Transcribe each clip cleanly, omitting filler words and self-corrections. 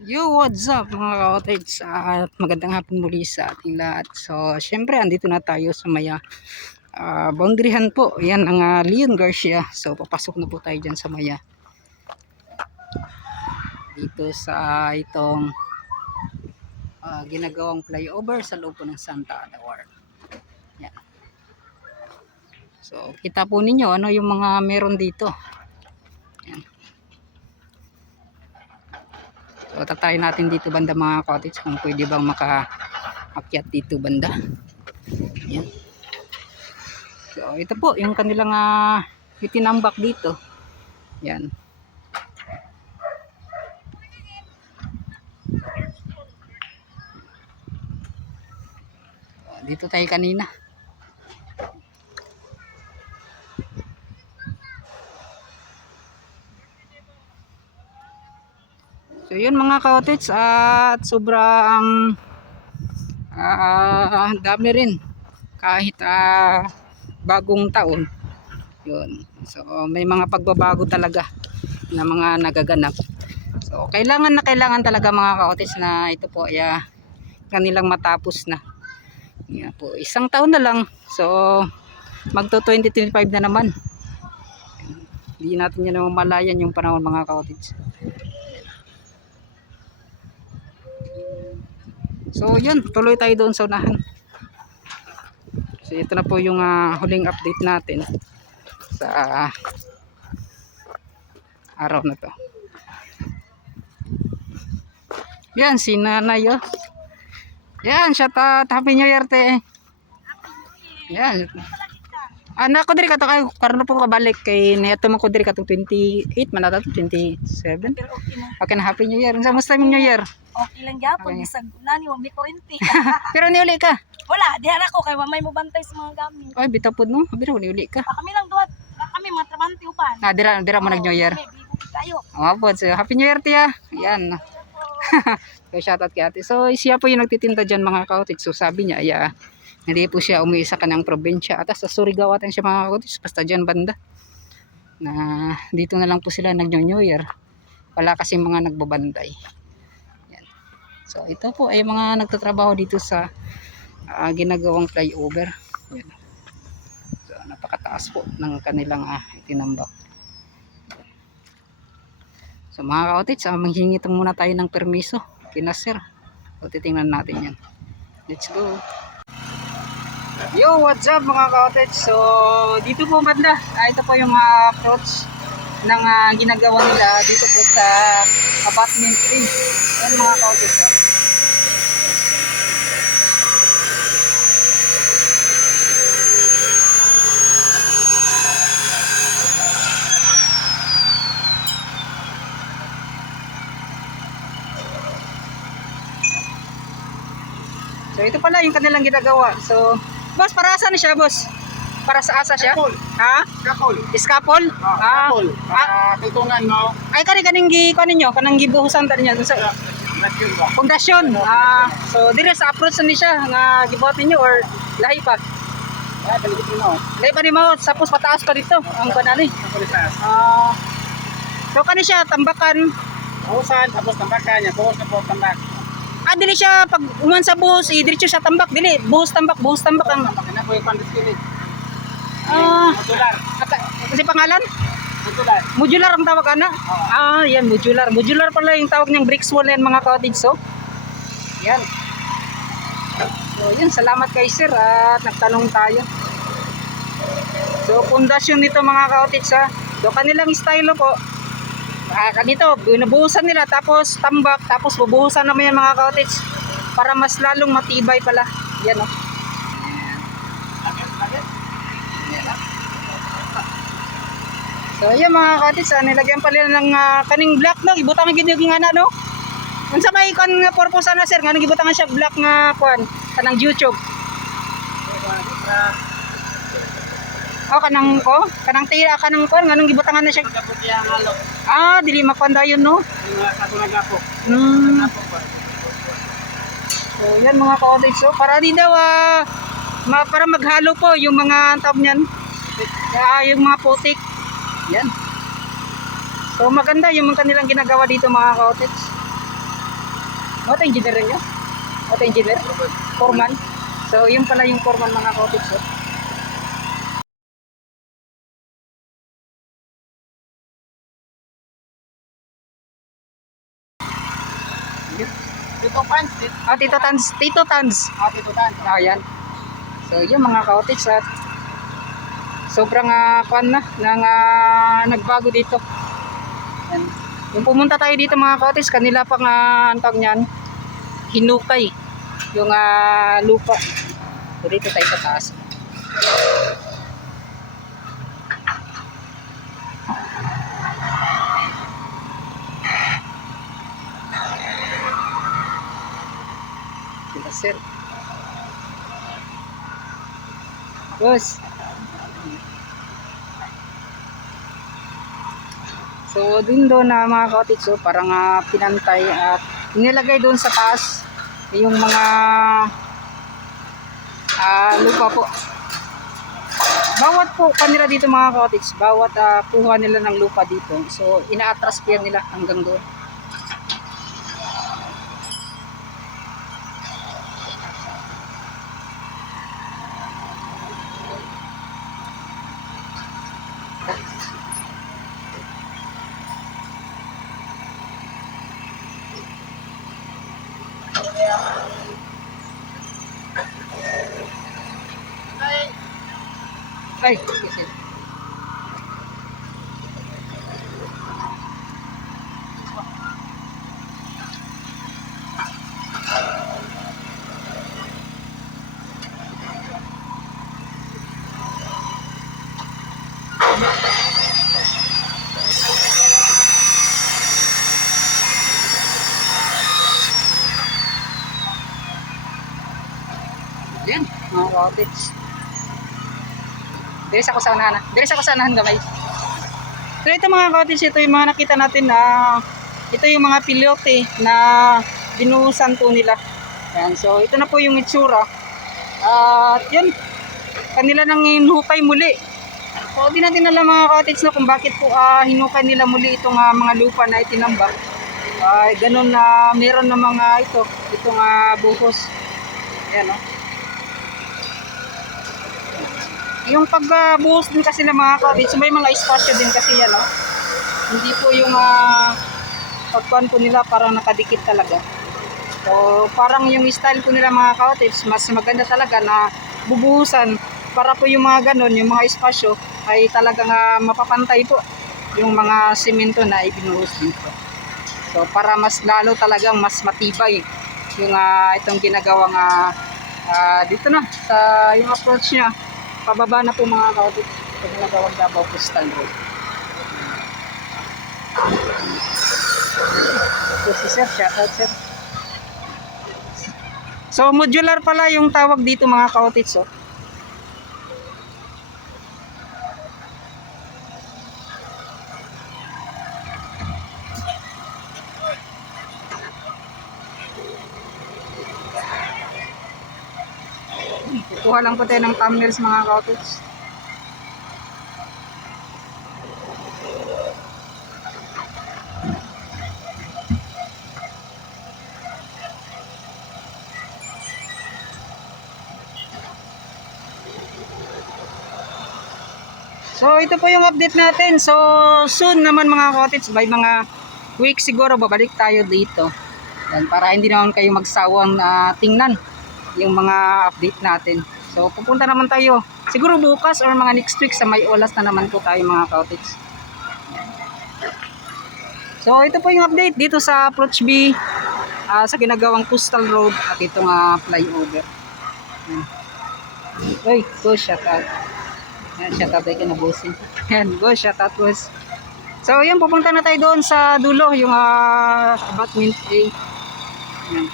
Yo, what's up mga ka-cottage at magandang hapon muli sa ating lahat. So, syempre andito na tayo sa maya boundaryhan po. Yan ang Leon Garcia. So, papasok na po tayo dyan sa maya. Dito sa itong ginagawang flyover sa loob po ng Santa Ana Ward. Yan. So, kita po ninyo ano yung mga meron dito. Yan. So, tatry natin dito banda mga cottage kung pwede bang makaakyat dito banda. Yan. So, ito po yung kanilang itinambak dito. Yan. So, dito tayo kanina. So, yun mga cottage at sobrang dami rin kahit bagong taon. Yun. So, may mga pagbabago talaga na mga nagaganap. So, kailangan talaga mga ka-cottage na ito po ay kanilang matapos na. Yan po, isang taon na lang. So, magto 2025 na naman. Hindi natin yan mamalayan yung panahon mga ka-cottage. So, yun, tuloy tayo doon sa unahan. So, ito na po yung huling update natin sa araw na to. Yan, si Nanay, oh. Yan, shout out, Happy New Year, te. Yan. Anak ko diri kato kay karon po kabalik kay neto man ko diri kato 28 man ata 27. Okay na, Happy New Year. Unsa musta New Year? Okay lang gyapon, bisag nani wa may kurente. Pero niuli ka. Wala, diha ako kay wa may mo bantay sa mga gamit. Ay, bitapod no. Biro niuli ka. Kami lang duhat, kami mga trabante upan. Dira mo nag New Year. Kami bibo tayo. Po, so Happy New Year, tiya. Yan. So, shout out kay ate. So, siya po yung nagtitinda diyan mga cottage. So, sabi niya, hindi po siya umuwi sa kanang probinsya. At sa Surigao atan siya mga cottage. Basta diyan banda. Na dito na lang po sila nag-New Year. Wala kasi mga nagbabantay. Yan. So, ito po ay mga nagtatrabaho dito sa ginagawang flyover. Yan. So, napakataas po ng kanilang itinambak. So mga ka-cottage, manghingi muna tayo ng permiso kina sir. So titingnan natin yan. Let's go. Yo, what's up mga ka-cottage? So dito po banda, ito po yung approach ng ginagawa nila dito po sa apartment 3. Yan mga ka-cottage. So ito pala yung kanilang ginagawa. So, boss, para saan siya, boss? Para sa asa siya? Scaffold. Ha? Scaffold. Scaffold? Scaffold. Tutungan mo. Ay, kaning ninyo, kanang gibuhusan ta niya sa pundasyon. So dire sa approach ni siya nga gibuhat ninyo or lahi pa? Lahi pa ni mo, tapos pataas pa dito ang kanani. So kani siya tambakan. Usan, tapos tambakan niya. Buhos na po tambak. Dili siya pag uman sa buhos, diretso siya tambak, dili buhos tambak ang. Tambak na po yung pandeskinit. Modular. Kasi pangalan? Modular. Modular ang tawag ana? Yan modular. Modular pala yung tawag niyang bricks wall yan mga cottage. So, yan. So, yan. Salamat kay sir at nagtanong tayo. So, pundasyon nito mga cottage ha. So, kanilang style po. Ganito, binubuhusan nila tapos tambak, tapos bubuhusan naman yan mga cottage para mas lalong matibay pala. Yan o. So yan mga cottage, nilagyan pala ng kaning black no, ibutangan gid yung ana no. Unsa may kon nga purpose ana sir, nga gibutangan siya black nga kuan kanang YouTube. Kanang tira kanang kuan nganong gibutangan na siya. Dili mapandayon no. So yan mga cottage, so para di daw para maghalo po yung mga tawag niyan. Yung mga putik. Yan. So maganda yung kanilang ginagawa dito mga cottage. Auto engineer rin yun? Auto engineer? Foreman? So, yun pala yung foreman mga kaotiks. Oh. Dito pants, dito. Ah, Tito Tans. Tito Tans. Dito tan. Ayan. So, yun mga kaotiks at sobrang nagbago dito. Yan. Yung pumunta tayo dito mga kaotiks, kanila pang ang tawag niyan, hinukay yung lupa. So, dito tayo sa taas. Sila sir. Boss. So doon na mga kaotiks, so parang pinantay at nilagay doon sa taas yung mga lupa po. Bawat po kanila dito mga kaotiks, bawat kuha nila ng lupa dito, so ina-transfer nila hanggang doon. Ay, kasi. Yan, mga kaotiks. Diri sa kusanahan. Diri sa kusanahan gamay. So ito mga kaotiks, ito yung mga nakita natin na ito yung mga pilote na binuhusan po nila. Yan, so ito na po yung itsura. At yun, kanila nang hinukay muli. So di natin alam mga kaotiks no, kung bakit po hinukay nila muli itong mga lupa na itinambak. Ganun na meron na mga itong buhos. Ayan o. Yung pagbuhos din kasi ng mga kaotiks, may mga espasyo din kasi yan, no? Hindi po yung pagkuhan po nila parang nakadikit talaga. So parang yung style po nila mga kaotiks, mas maganda talaga na bubuhusan para po yung mga ganon, yung mga espasyo ay talagang mapapantay po yung mga simento na ibinuhos dito. So para mas lalo talagang mas matibay yung itong ginagawang dito na sa yung approach niya. Pababa na po mga kaotiks, ito ginagawang Davao Coastal Road. So si sir, shoutout sir. So modular pala yung tawag dito mga kaotiks. Kukuha lang po tayo ng thumbnails mga kaotiks. So ito po yung update natin. So soon naman mga kaotiks, by mga week siguro babalik tayo dito. Yan, para hindi naman kayo magsawang tingnan yung mga update natin. So pupunta naman tayo siguro bukas or mga next week sa May Olas na naman po tayo mga kaotiks. So ito po yung update dito sa Approach B sa ginagawang Coastal Road at itong flyover. Uy, go shout out. Yan, shout out tayo kinabusin. Yan, go shout out boss. So yun, pupunta na tayo doon sa dulo yung abutment A. Yan.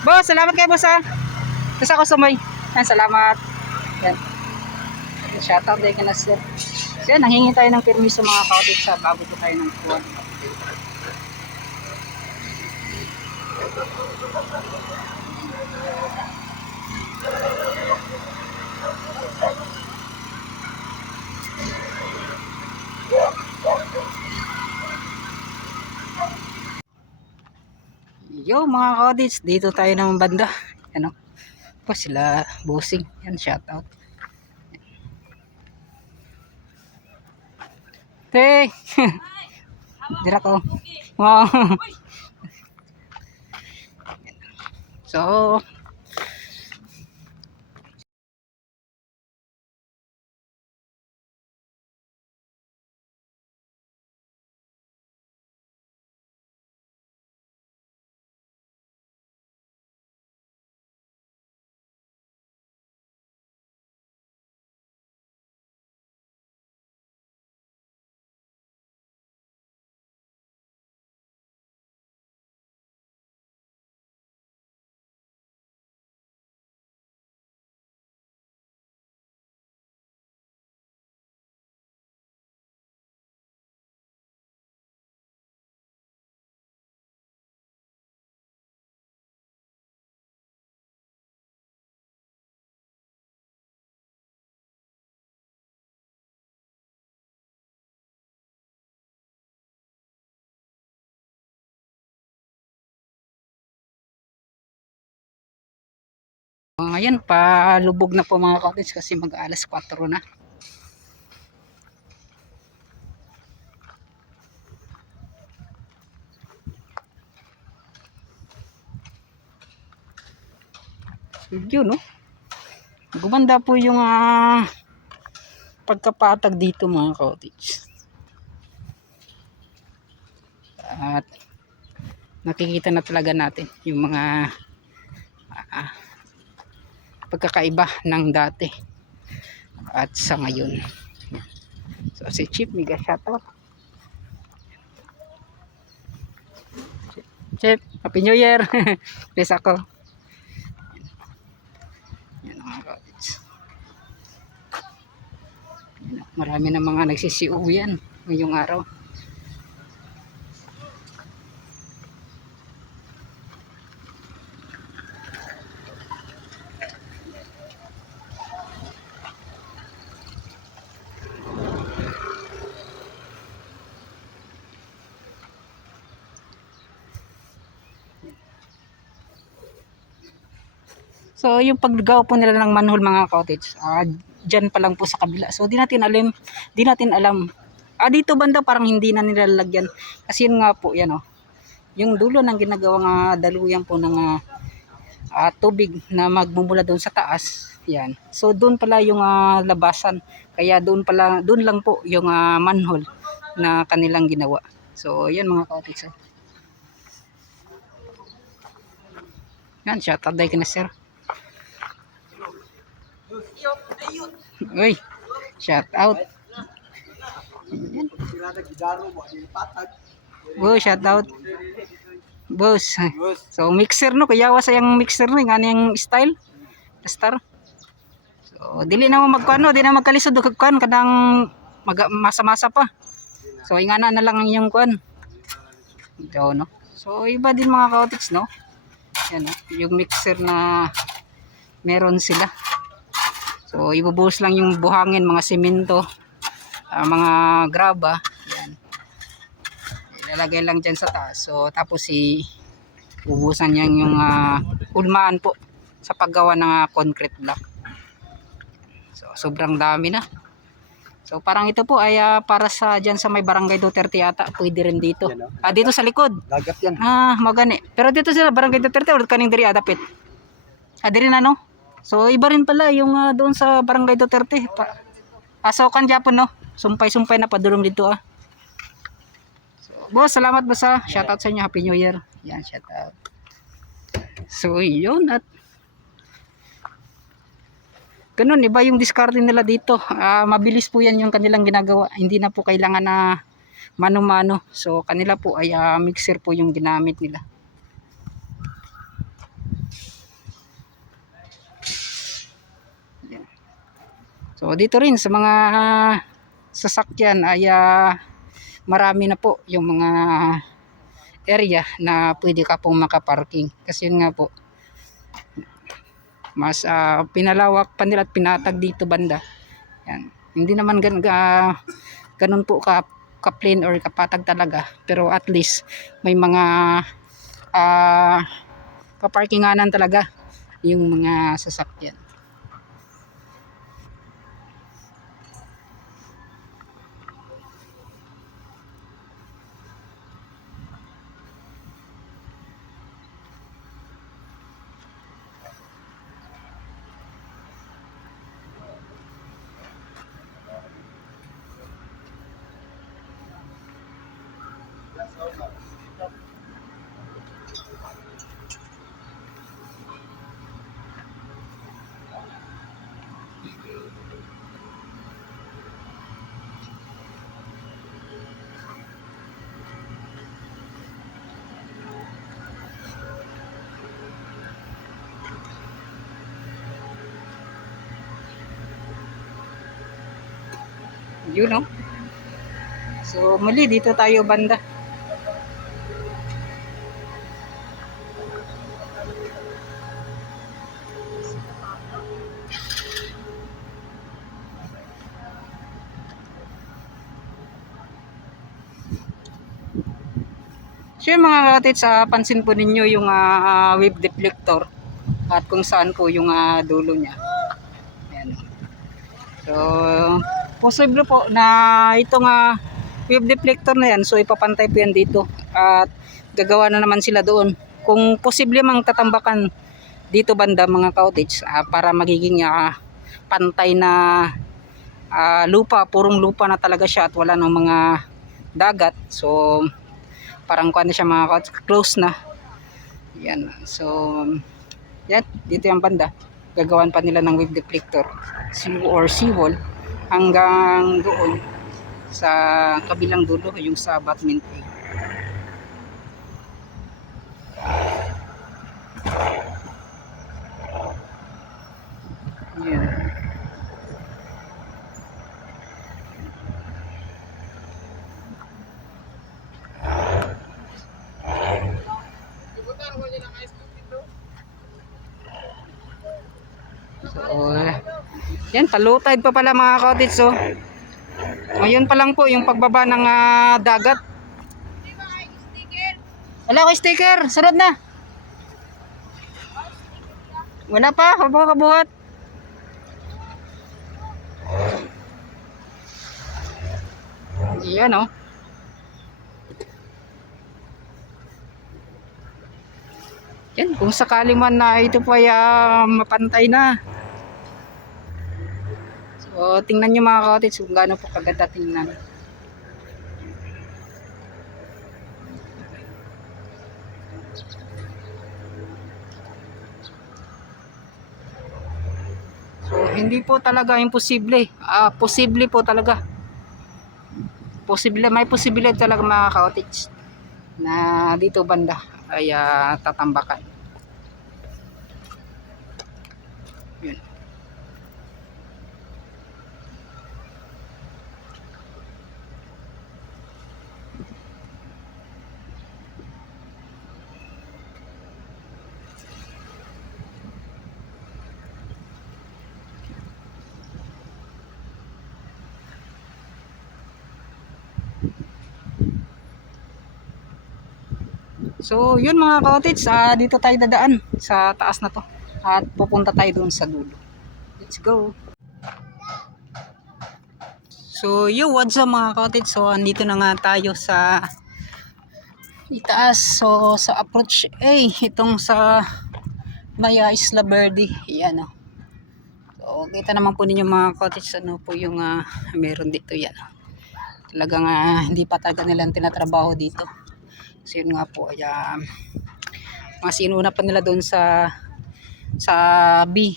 Boss, salamat kayo boss ha. Tapos ako sumay. Yan, salamat. Yan. Shoutout din ka na sir. So yan, nanghingi tayo ng permiso mga kaotiks sa bago po tayo ng kuwan. Yo mga kodits, dito tayo naman banda. Ano? Pa sila bossing. Yan, shout out. Hey! Dira ko. Wow. So, ngayon palubog na po mga kodits kasi mag-alas 4 na. Yun, no? Gumanda po yung pagkapatag dito mga cottage. At nakikita na talaga natin yung mga pagkakaiba ng dati at sa ngayon. So si Chip, mega shoutout. Chip, Happy New Year. Please ako. Yan mga cottage. Marami na mga nagsisiuwian ngayong araw. So yung paggawa po nila ng manhole mga cottage, dyan pa lang po sa kabila. So di natin alam. Dito banda parang hindi na nilalagyan. Kasi yun nga po, yan yung dulo ng ginagawang daluyan po ng tubig na magmumula doon sa taas. Yan. So doon pala yung labasan. Kaya doon lang po yung manhole na kanilang ginawa. So yan mga cottage. Yan, shoutout day ka na sir. Uy, shout out. Boss, shout out. Boss. So mixer no, kaya wa sayang mixer no, ngani yung style. Star. So dili na mo magkuano, di na magkalisod og kuan kadang masa-masa pa. So ingana na lang yung kuan. Daw no. So iba din mga cottage no. Yan yung mixer na meron sila. So ibubuhos lang yung buhangin, mga semento, mga graba, yan. Ilalagay lang dyan sa taas. So tapos ubusan niya yung ulmaan po sa paggawa ng concrete block. So sobrang dami na. So parang ito po ay para sa dyan sa may Barangay Duterte ata, pwede rin dito. Dito sa likod. Dagat yan. Magani. Pero dito sila Barangay Duterte or kaning diri adapit. Diri na no. So iba rin pala yung doon sa Barangay Duterte. Asokan Japon no. Sumpay-sumpay na padulong dito So, boss, salamat boss Shoutout sa inyo, Happy New Year. Yan, shoutout. So yun at ganun, iba yung discard nila dito. Mabilis po yan yung kanilang ginagawa. Hindi na po kailangan na mano-mano. So kanila po ay mixer po yung ginamit nila. So dito rin sa mga sasakyan ay marami na po yung mga area na pwede ka pong makaparking. Kasi yun nga po, mas pinalawak pa nila at pinatag dito banda. Yan. Hindi naman ganun po ka plain or kapatag talaga. Pero at least may mga paparkinganan talaga yung mga sasakyan. Yun, no? So muli dito tayo banda. So yung mga kapatid, pansin po ninyo yung wave deflector at kung saan po yung dulo niya. Ayan. So posible po na itong wave deflector na yan, so ipapantay po yan dito at gagawa na naman sila doon. Kung posible mang tatambakan dito banda mga cottage para magiging pantay na lupa, purong lupa na talaga siya at wala ng mga dagat. So parang kuan na siya mga cottage, close na. Yan. So yan, dito yung banda. Gagawan pa nila ng wave deflector or seawall hanggang doon sa kabilang dulo, yung sa abutment A. Yan. So, yan, palutide pa pala mga cottage. So, ngayon pa lang po yung pagbaba ng dagat. Wala ko sticker, sunod na. Wala pa, kabuhat. Yan, oh. Yan, kung sakali man na ito po ay mapantay na. So, tingnan nyo mga cottage kung gaano po kaganda tingnan. So, hindi po talaga imposible. Posible po talaga. May posibilidad talaga mga cottage na dito banda ay tatambakan. Yun. So yun mga cottage, dito tayo dadaan sa taas na to at pupunta tayo doon sa dulo. Let's go. So what's up mga cottage, so andito na nga tayo sa itaas. So sa approach itong sa Maya Isla Verde, yan oh. So kita naman po ninyo mga cottage ano po yung meron dito, yan. Talagang hindi pa talaga nilang tinatrabaho dito. So yun nga po, mas inuna pa nila doon sa B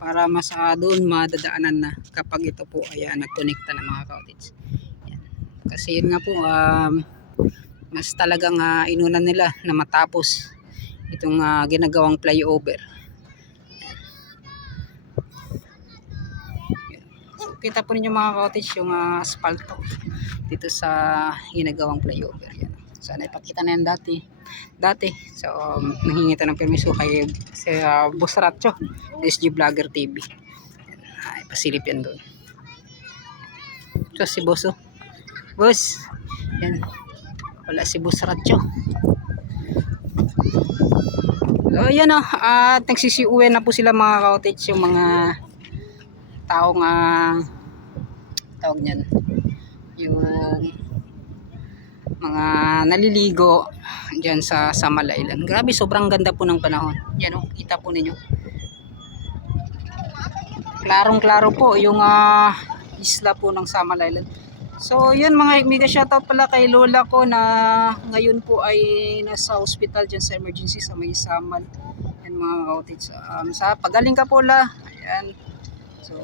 para mas doon madadaanan na kapag ito po ay nagkonekta na mga cottage. Yan. Kasi yun nga po, mas talagang inuna nila na matapos itong ginagawang flyover. So kita po ninyo mga cottage yung asfalto dito sa ginagawang flyover. Yan. Sana ipakita na yan dati. So nanghingi tayo ng permiso kay Boss Ratcho, SG Vlogger TV. Pasilip yan doon. So si Boss, Boss yan, wala si Boss Ratcho. So ayan o, at nagsisiuwi na po sila mga cottage, yung mga taong tawag niyan, yung mga naliligo dyan sa Samal Island. Grabe, sobrang ganda po ng panahon. Yan o, kita po ninyo. Klarong klaro po yung isla po ng Samal Island. So yun mga mega shoutout pala kay lola ko na ngayon po ay nasa hospital dyan sa emergency sa may Samal. Yan mga cottage. Sa pagaling ka po la. Ayan. So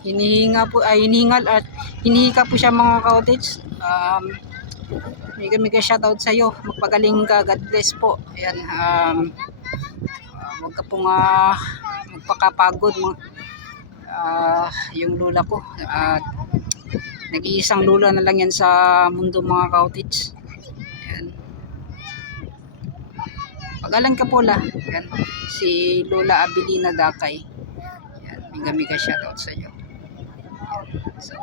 hinihinga po ay hinihingal at hinihika po siya mga cottage. Mega shoutout sa iyo. Magpagaling ka. God bless po. Ayan. Huwag ka pong magpakapagod yung lola ko. Nag-iisang lola na lang yan sa mundo mga cottage. Ayan. Pagalan ka po la. Ayan. Si Lola Abilina Dakay. Ayan. Mega shoutout sa iyo. So,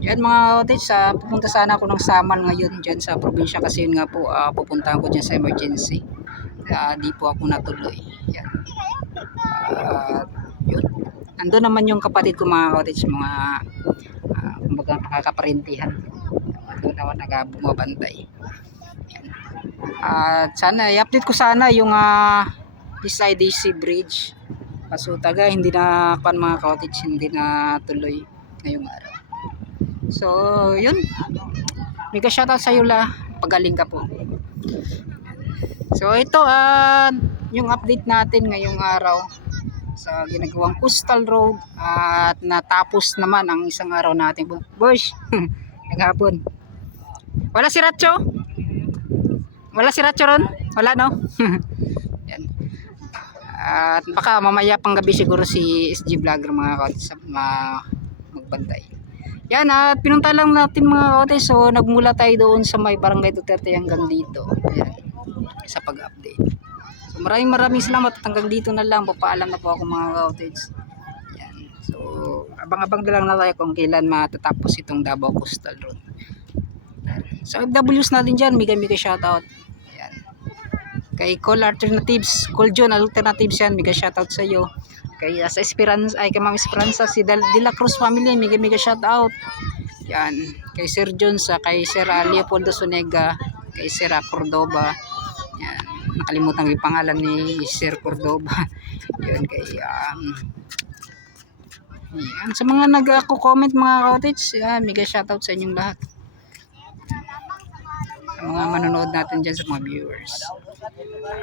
yan mga cottage, pupunta sana ako ng Samal ngayon dyan sa probinsya kasi yun nga po pupuntahan ko dyan sa emergency. Di po ako natuloy. Yan. Yun. Nandun naman yung kapatid ko mga cottage, mga kumbaga makakaparintihan. Doon naman bumabantay. Yan. At sana i-update ko sana yung SIDC bridge. Kaso taga hindi na mga cottage, hindi na tuloy ngayong araw. So, yun. Mega shoutout sa iyo la. Pagaling ka po. So, ito yung update natin ngayong araw sa ginagawang coastal road at natapos naman ang isang araw natin. Boys, naghapon. Wala si Ratcho? Wala si Ratcho ron? Wala no? Yan. At baka mamaya pang gabi siguro si SG Vlogger mga kautis magbantay. Yan, at pinunta lang natin mga kautis. So nagmula tayo doon sa may Barangay Duterte hanggang dito. Ayan, sa pag-update. So maraming salamat at hanggang dito na lang. Papaalam na po ako mga kautis. Yan. So abang-abang na lang na tayo kung kailan matatapos itong Davao Coastal Road. So FWs natin dyan, mega shoutout. Yan. Kay Call Alternatives, Call John Alternatives yan, mega shoutout sa iyo. Kay sa Esperanza, ay kay Ma'am Esperanza, si De La Cruz family, mega shoutout. Yan. Kay Sir John, kay Sir Leopoldo Sonega, kay Sir Cordoba. Yan. Nakalimutan yung pangalan ni Sir Cordoba. Yan kay yan. Sa mga nag-comment mga cottage, yan, mega shoutout sa inyong lahat. Sa mga manonood natin dyan, sa mga viewers.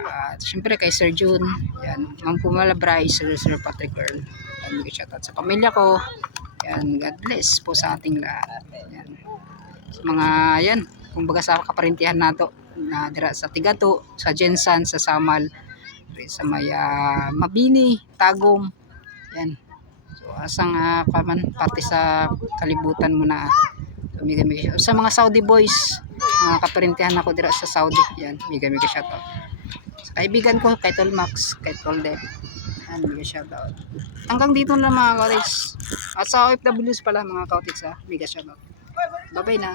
At syempre kay Sir June, yan, Ma'am Pumala Bryce, Sir Patrick Earl, yan, mega shoutout sa pamilya ko. Yan, God bless po sa ating lahat. Yan. Sa mga yan, kumbaga sa kaparintihan nato na dira sa Tigato, sa Jensan, sa Samal, sa may Mabini, Tagum. Yan. So asang parte sa kalibutan mo na. So, mega sa mga Saudi boys, mga kaparintihan ako dira sa Saudi. Yan, mega shoutout. Sa kaibigan ko, kay Tolmax, kay Toldep. Yan, mega shoutout. Hanggang dito na mga cottage. At sa OFWs pala mga cottage, mega shoutout. Bye bye na.